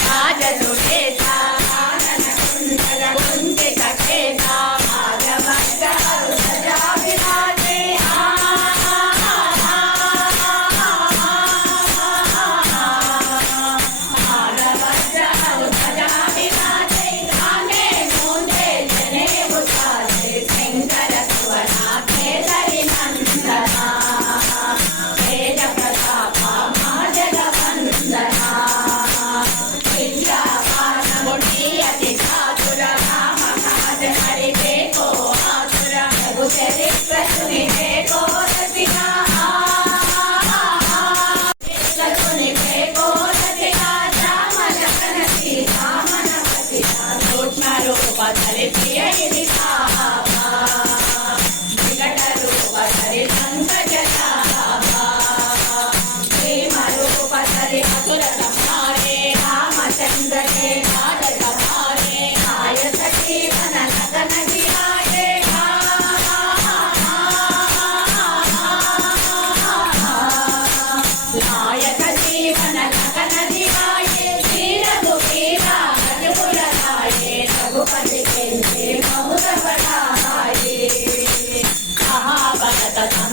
రాజలు చేసి பதலத்திய எதிர்